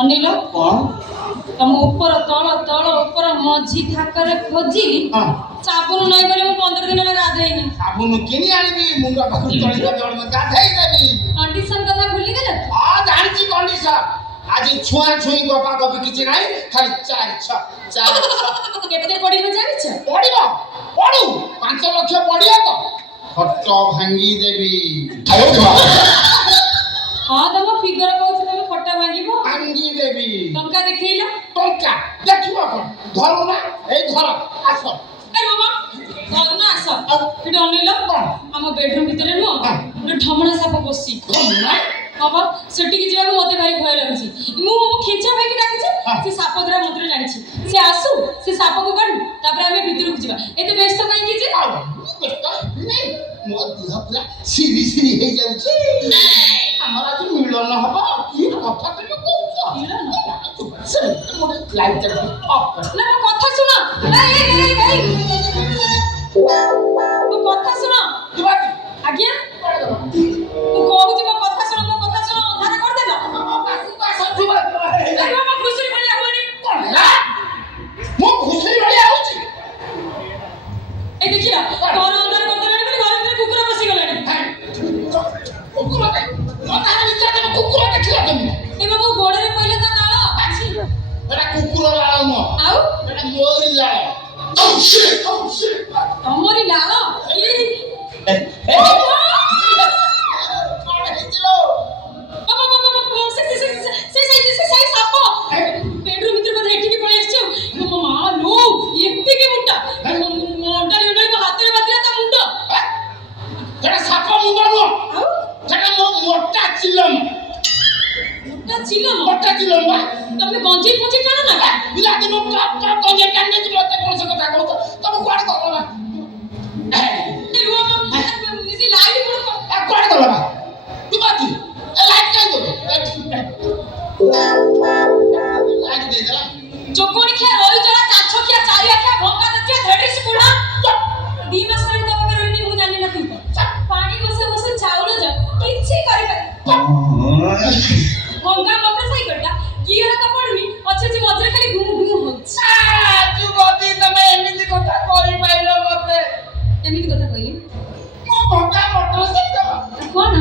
ଅନିଲ କଣ ତମ ଉପର ତଳ ତଳ ଉପର ମଝି ଥାକରେ ଖୋଜିଲି ସାବୁନ ନାହିଁ ବୋଲି ମୁଁ 15 ଦିନ ହେଲା ଗାଧେଇନି। ସାବୁନ କିଣି ଆଣିବି ମୁଣ୍ଡ ପାଖରୁ ତଳିବା ଜଳ ଗାଧେଇ ଦେବି। କଣ୍ଡିସନ କଥା ଭୁଲିଗଲ? ହଁ ଜାଣିଛି କଣ୍ଡିସନ। ଆଜି ଛୁଆଁ ଛୁଇଁ ଗପା ଗପି କିଛି ନାହିଁ, ଖାଲି 4-6 କେତେ ପଡିବ ଜାଣିଛ? ପଡିବ ପଡୁ 5 ଲକ୍ଷ ପଡିବ ତ ଖଟ ଭାଙ୍ଗି ଦେବି। ହଁ ତମ ଫିଗର କହୁଛି ତମେ ଖଟା ଭାଙ୍ଗିବ। ଭାଙ୍ଗି ଦେବି। ଟଙ୍କା ଦେଖେଇଲ? ଟଙ୍କା ଦେଖିବ କଣ ଧରୁ ନା ଏଇ ଧର ଆସ। ଏ ମାମା ଧରୁନା ଆସ। ଏଠି ଅନିଲ ଆମ ବେଡରୁମ ଭିତରେ ନୁହଁ ଗୋଟେ ଢମଣା ସାପ ବସି। ବାବା ସେଠିକି ଯିବାକୁ ମତେ ଭାରି ଭୟ ଲାଗୁଛି। ମୁଁ ଖେଞ୍ଚା ଭାଇକି ଡାକିଛି, ସେ ସାପ ଧରା ମନ୍ତ୍ର ଜାଣିଛି। ସେ ଆସୁ, ସେ ସାପକୁ କାଢୁ, ତାପରେ ଆମେ ଭିତରକୁ ଯିବା। ଏତେ ବ୍ୟସ୍ତ କାହିଁକି ଯେ? ମୋ ଦେହ ପୁରା ସିରି ସିରି ହେଇଯାଉଛି। ଆମର ଆଜି ମିଳନ ହବ। କି କଥା ତମେ କହୁଛ? ମିଳନ? ଗୋଟେ ଲାଇଟ୍ ଅଫ୍ କର। ନା ମୋ କଥା ଶୁଣ। ମୋ କଥା ଶୁଣ। ଆଜ୍ଞା ମୁଁ କହୁଛି ମୋ କଥା ଶୁଣ, ମୋ କଥା ଶୁଣ। ଅନ୍ଧାର କରିଦେଲ। ମାମା ଘୁଷୁରି ଭଳିଆ ହୁଅନି। ମୁଁ ଘୁଷୁରି ଭଳିଆ ହଉଛି? ଏ ଦେଖିଲ ଘର ଅନ୍ଧାର କରିଦେଲାଣି ବୋଲି ଘର ଭିତରେ କୁକୁର ପଶିଗଲାଣି। କୁକୁର କୁକୁର ଦେଖିଲ ତମେ? ଏବେ ମୋ ଗୋଡରେ ପଇଲେ ତା ନାଳ। ଏଟା କୁକୁର ଲାଳ ନୁହଁ, ଆଉ ଏଟା ମୋରି ଲାଳ। ତମରି ଲାଳ? ତମେ ଗଞ୍ଜେଇ ଫଞ୍ଜେଇ ଟାଣ ନା? ପିଲାଦିନ ଗଞ୍ଜେଇ ଟାଣି ନେଇକି ମତେ କୌଣସି କଥା କହୁଛ? ତମେ କୁଆଡେ ଗଲ ନା? କୁଆଡେ ଗଲ ନା? ତୁମାତି ଲାଇଟ୍ କାଇଁ ଦଉଛ? ଲାଇଟ୍ ଦେଇଦେଲା। ଯୋକୋଣି ଖିଆ ରହି ଜଳା ଚାଛ ଖିଆ ଚାରି ଆଖିଆ ଭଙ୍କା ଦେଖିଆ ଧେଡିସ ବୁଢା 2 ମାସ ହେଲାଣି ତମ ପାଖରେ ରହିନି। ମୁଁ ଜାଣିନି ନା ତୁ ପାଣି ବସେ ବସେ ଚାଉଳ ଯା କିଛି କରିପାରେ। ଭଙ୍ଗା ମୋଟର ସାଇକେଲଟା ଗିଅର ତ ପଡୁନି, ଅଛି ଯେ ମଝିରେ ଖାଲି ଘୁଁ ଘୁଁ ହଉଛି। ଯୁବତୀ ତମେ ଏମିତି କଥା କହିପାଇଲ ମତେ? ଏମିତି କଥା କହିଲି? ମୋ ଭଙ୍ଗା ମୋଟର ସାଇକେଲ କଣ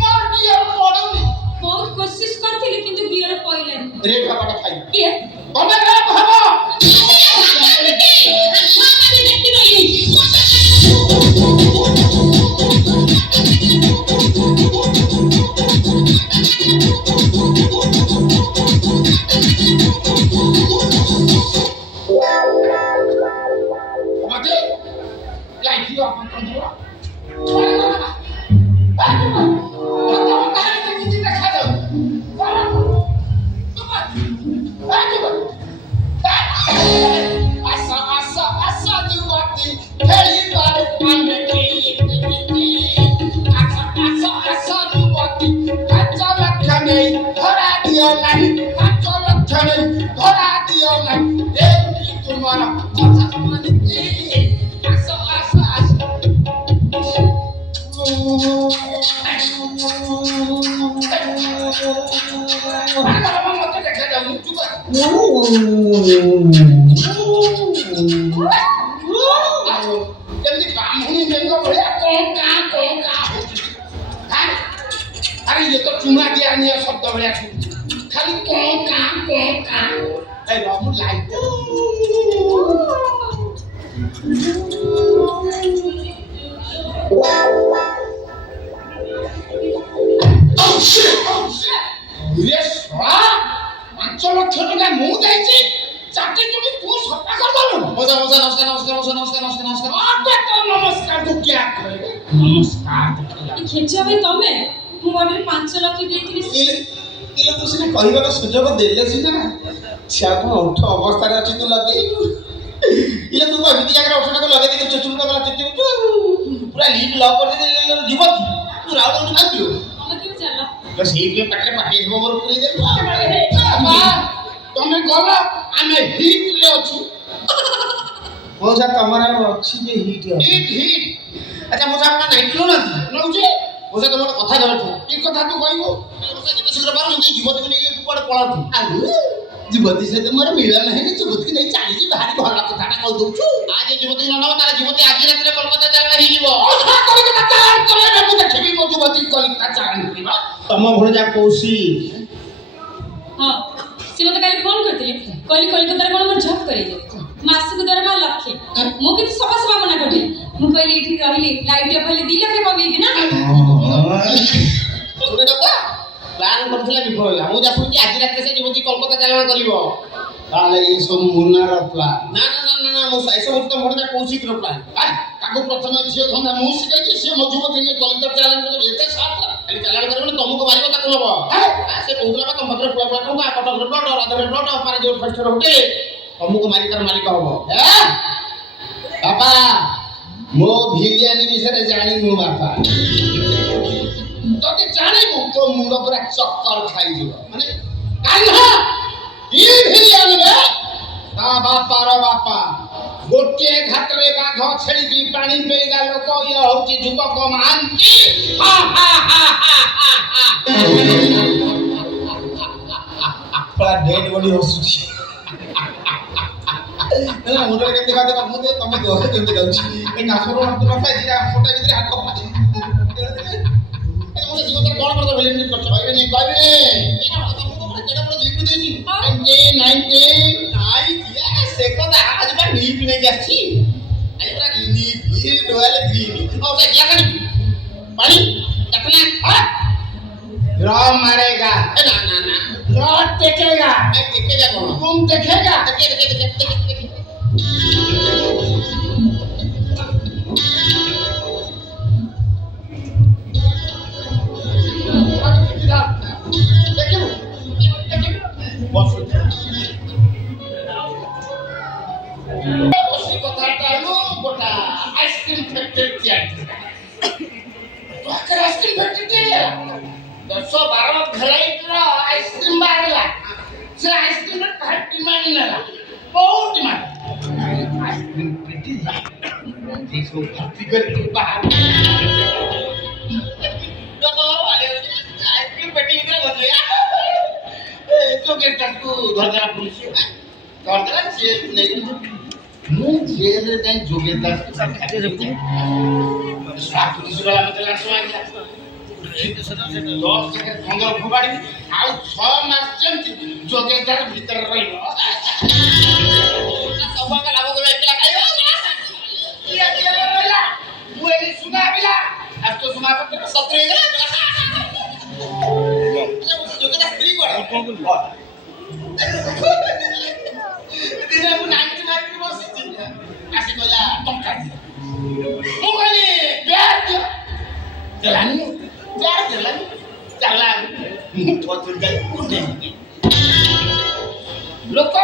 ମୋର ଗିଅର ପଡୁନି। ବହୁତ କୋशिଶ କରିଥିଲି କିନ୍ତୁ ଗିଅର ପଇଲାନି। ରେ ବାବାଟା ଖାଇ କିଏ ତମେ କାହା ଭାବ? ମତେ ଲାଇଟ୍ ଅଫ୍ କରିଦିଅ। କିଛି ଦେଖାଯାଉ। ଆସ ଯୁବତୀ ଖେଳିବାରେ ଆମେ ଆସ ଯୁବତୀ 5 ଲକ୍ଷ ନେଇ ଧରା ଦିଅ ନାହିଁ। 5 ଲକ୍ଷ ନେଇ ଧରା ଦିଅ ନାହିଁ। ଏମିତି ତୁମର କଥା ଶୁଣିକି ଆସ ମତେ ଦେଖାଯାଉନି। ଯେମିତି ବ୍ରାହ୍ମଣୀ ବେଙ୍ଗ ଭଳିଆ କଣ କାଁ ହଉଛି। ଆରେ ଇଏ ତ ଚୁଣା ଦିଆ ନିଆ ଶବ୍ଦ ଭଳିଆ ଶୁଣୁଛି। ଖାଲି କଣ କାଁ ମୁଁ ଲାଇଟ୍ ଶଳା 5 ଲକ୍ଷ ଟଙ୍କା ମୁଁ ଦେଇଛି, ଚାଟି ଚୁଟି ତୁ ସଫା କରିଦେଲୁ। ନମସ୍କାର ତୁ କିଆ କହିବେ? ନମସ୍କାର ଖେଚିବା ପାଇଁ ତମେ ମୁଁ ଗଣ୍ଡରେ 5 ଲକ୍ଷ ଦେଇଥିଲି। ତୁ ସିନା କହିବାର ସୁଯୋଗ ଦେଲେ ସିନା ଛିଆ କଣ ଉଠ ଅବସ୍ଥାରେ ଅଛି ତୁ ଲଗେଇବୁ। ଇଲେ ତୁ ଏମିତି ଜାଗାରେ ଅଠଟାକୁ ଲଗେଇ ଦେଇକି ଚୁଚୁମୁଟା ଗଲା ଚୁଚୁଚୁ ପୁରା ଲିପ୍ ଲକ୍ କରିଦେଇ ଯିବ ତୁ ରାଉତ ଉଠି ଭାବିବୁ। ତମେ କେମିତି ଜାଣିଲ? ସେଇଥିପାଇଁ ପାଖରେ ପାଟି ଯିବ ମୋର ପୁରେଇ ଦେଲୁ। ତମେ ଗଲ ଆମେ ହିଟରେ ଅଛୁ। ମଉସା ତମର ଅଛି ଯେ ହିଟ୍ ହିଟ୍ ଆଚ୍ଛା ମଉସା ଆପଣ ନାଇଟ୍ ନଉନାହାନ୍ତି? ନଉଛି। ମଉସା ତମ ଗୋଟେ କଥା ଜଣାଉଛୁ। କି କଥା ତୁ କହିବୁ? ଯେତେ ଶୀଘ୍ର ପାରୁ ଯଦି ଯୁବତୀକୁ ନେଇକି କୁଆଡ଼େ ପଳାନ୍ତୁ। ଆଉ ଯୁବତୀ ସହିତ ମୋର ମିଳନ ହେଇନି, ଯୁବତୀକୁ ନେଇ ଚାଲିଛି, ଭାରି ଭଲ କଥାଟା କହିଦଉଛୁ। ଆଜି ଯୁବତୀ ନ ନେବ ତାହେଲେ ଯୁବତୀ ଆଜି ରାତିରେ କଲକାତା ଚାଲାଣ ହେଇଯିବ। କଲିକତା ଚାଲାଣ କରେଇବେ, ମୁଁ ଦେଖିବି ମୋ ଯୁବତୀ କଲିକତା ଚାଲାଣ କରିବା। ତମ ଭଣଜା କୌଶି ହଁ ସେ ମୋତେ କାଲି ଫୋନ୍ କରିଥିଲେ, କହିଲି କଲିକତାରେ କ'ଣ ମୋର ଜବ୍ କରେଇଲେ, ମାସକୁ ଦରମା ଲକ୍ଷେ। ମୁଁ କିନ୍ତୁ ସବା ସବା ମନା କରିଥିଲି। ମୁଁ କହିଲି ଏଠି ରହିଲେ ଲାଇଟ୍ ଅଫ୍ ହେଲେ 2 ଲକ୍ଷ କମେଇବି ନା। ଶୁଣେ ବାପା, ପ୍ଲାନ୍ କରୁଥିଲା ବିଫଳ ହେଲା। ମୁଁ ଦେଖୁଛି ଆଜି ରାତିରେ ସେ ଯୁବତୀ କଲକାତା ଚାଲାଣ କରିବ। ତାହେଲେ ଏ ସବୁ ମୁନାର ପ୍ଲାନ୍। ନା ନା ନା ନା ମୁଁ ଏସବୁ ତ ଭଣଜା କୌଶିକର ପ୍ଲାନ୍। ତାକୁ ପ୍ରଥମେ ଝିଅ ଧନ୍ଦା ମୁଁ ଶିଖାଇଛି, ସିଏ ମୋ ଯୁବତୀ ନେଇ କଲିକତା ଚାଲାଣ କରିବ। ଏତେ ସାଥ ଖାଲି ଚାଲାଣ କରିବନି, ତମକୁ ମାରିବ ତାକୁ ନବ। ସେ କହୁଥିଲା ବା ତମ ପାଖରେ ପୁରା ପୁରା ଟଙ୍କା, କଟକର ପ୍ଲଟ, ରାଜଧାନୀର ପ୍ଲଟ, ପାରାଦୀପ 5 ଷ୍ଟାର ହୋଟେଲ, ତମକୁ ମାରି ତାର ମାଲିକ ହବ। ବାପା ମୋ ଭିଲିଆନି ବିଷୟରେ ଜାଣିନୁ ବାପା। ଯଦି ଜାଣିବୁ ତୋ ମୁଣ୍ଡ ପୁରା ଚକ୍କର ଖାଇଯିବ। ମାନେ କାହ୍ନା ଇ ଭିଲିଆନବେ ତା ବାପାର ବାପା ଗୋଟିଏ ଘାଟରେ ବାଘ ଛେଳିକି ପାଣି ପିଇବା ଲୋକ ଇଏ ହଉଛି ଯୁବକ ମହାନ୍ତି। ହା ହା ହା ହା ହା ହା। ପୁରା ଡେଡ୍ ବଡି ହସୁଛି। ମୁଣ୍ଡରେ କେମିତି ଖାଦ୍ୟ ମୁଁ ତମ ଦେହରେ କେମିତି ଯାଉଛି ଏ କାଶର ହାତ ନଥାଏ ଦିଟା ଫୋଟା ଭିତରେ ହାତ ପାଚି ମୁଁ ଜୀବନରେ କଣ କରିବ ଭିଲିଆନ କରୁଛ କହିବେନି କହିବେନି। ଏଇଟା କଥା ମୁଁ ତ କେଡେ ବଡ ଲିପ୍ ଦେଇଛି 19 ସେ କଥା ଆଜି ବା ନିପ୍ ନେଇକି ଆସିଛି। ଆଜି ପୁରା ନିପ୍ ଡୋଆଲ ଗ୍ରୀନ୍ ଆଉ ସେ କିଆ କାଟି ପାଣି ଦେଖନା र मारेगा ए ना ना ना र टेकेगा मैं देखेगा कौन तुम देखेगा देखे देखे देखे देखे देखे आइसक्रीम फैक्ट्री आइसक्रीम फैक्ट्री 10-12 ଭେରାଇଟିର ଆଇସ୍କ୍ରିମ ବାହାରିଲା। ସେ ଆଇସ୍କ୍ରିମ ଭାରି ଡିମାଣ୍ଡ ନେଲା, ବହୁତ ଡିମାଣ୍ଡ। ଆଇସ୍କ୍ରିମ ପେଟି ସବୁ ଭର୍ତ୍ତି କରିକି ବାହାରୁ ଆଇସ୍କ୍ରିମ ପେଟି ଭିତରେ ବସିଲେ ଯୋଗେଶକୁ ଧରିଦେଲା ପୁଲିସ, ଧରିଦେଲା ଜେଲ ନେଇକି। ମୁଁ ଜେଲରେ ଯାଇ ଯୋଗେଶ ଦାସକୁ ପୁଲିସ ବାଲା ମତେ ଲାଞ୍ଚ ମାଗିଲା। 10 ଜାଗାରେ 15 ଫୋପାଡ଼ିବି ଆଉ 6 ମାସ ଯେମିତି ଯୋଗେଶ ଦାସ ଭିତରେ ରହିବ। ସବୁ ଆଗ ଲାଭ କରିବା ଏକଲା ଖାଇବ। କିଏ ରହିଲା ମୁଁ ଏଠି ସୁନା ପିଲା ଆଉ ତୋ ସୁନା ପତ୍ର 70 ହେଇଗଲା। ଯୋଗେଶ ଦାସ ସ୍ତ୍ରୀ କୁଆଡ଼େ ଦିନେ ମୁଁ 90 ମାରିକି ବସିଛି, ଆସି କହିଲା ଟଙ୍କା ଦିଅ। ମୁଁ କହିଲି ବ୍ୟାଗ ଦିଅ, ଦେଲାନି। ଲୋକ